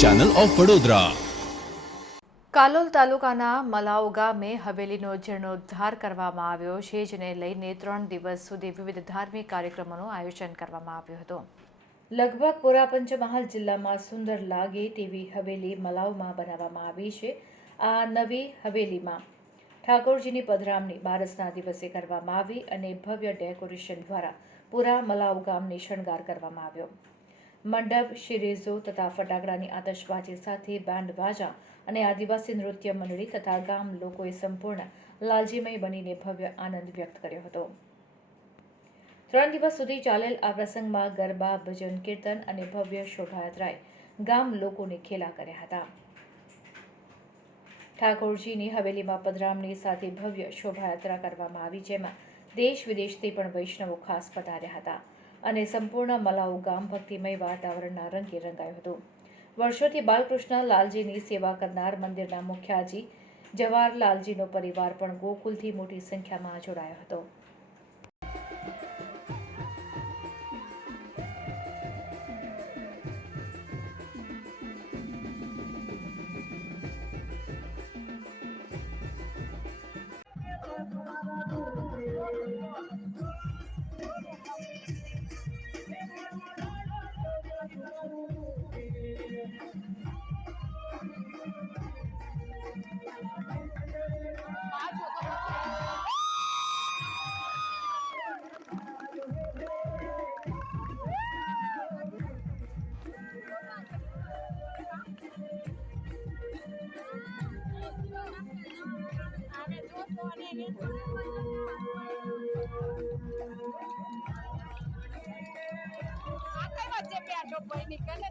Channel of Vadodara. Kalol તાલુકાના મલાવ ગામે હવેલીનો જીર્ણોદ્ધાર કરવામાં આવ્યો છે, જેને લઈને 3 દિવસ સુધી વિવિધ ધાર્મિક કાર્યક્રમોનું આયોજન કરવામાં આવ્યું હતું. લગભગ પૂરા પંચમહાલ જિલ્લામાં સુંદર લાગે તેવી હવેલી મલાવમાં બનાવવામાં આવી છે. આ નવી હવેલીમાં ઠાકોરજીની પધરામણી બારસના દિવસે કરવામાં આવી અને ભવ્ય ડેકોરેશન દ્વારા પૂરા મલાવ ગામને શણગાર કરવામાં આવ્યો. મંડપ, શિરેઝો તથા ફટાકડાની આતશબાજી સાથે બેન્ડ બાજા અને આદિવાસી નૃત્ય મંડળી તથા ગામ લોકોએ સંપૂર્ણ લાલજીમય બનીને ભવ્ય આનંદ વ્યક્ત કર્યો હતો. 3 દિવસ સુધી ચાલેલ આ પ્રસંગમાં ગરબા, ભજન, કીર્તન અને ભવ્ય શોભાયાત્રાએ ગામ લોકોને ખેલા કર્યા હતા. ઠાકોરજીની હવેલીમાં પધરામણી સાથે ભવ્ય શોભાયાત્રા કરવામાં આવી, જેમાં દેશ વિદેશથી પણ વૈષ્ણવો ખાસ પધાર્યા હતા અને સંપૂર્ણ મલાવ ગામ ભક્તિમય વાતાવરણના રંગે રંગાયું હતું. વર્ષોથી બાલકૃષ્ણ લાલજીની સેવા કરનાર મંદિરના મુખ્યાજી જવાહરલાલજીનો પરિવાર પણ ગોકુલથી મોટી સંખ્યામાં જોડાયો હતો. આ કઈ વચ્ચે બેઠો કોઈ નીકળે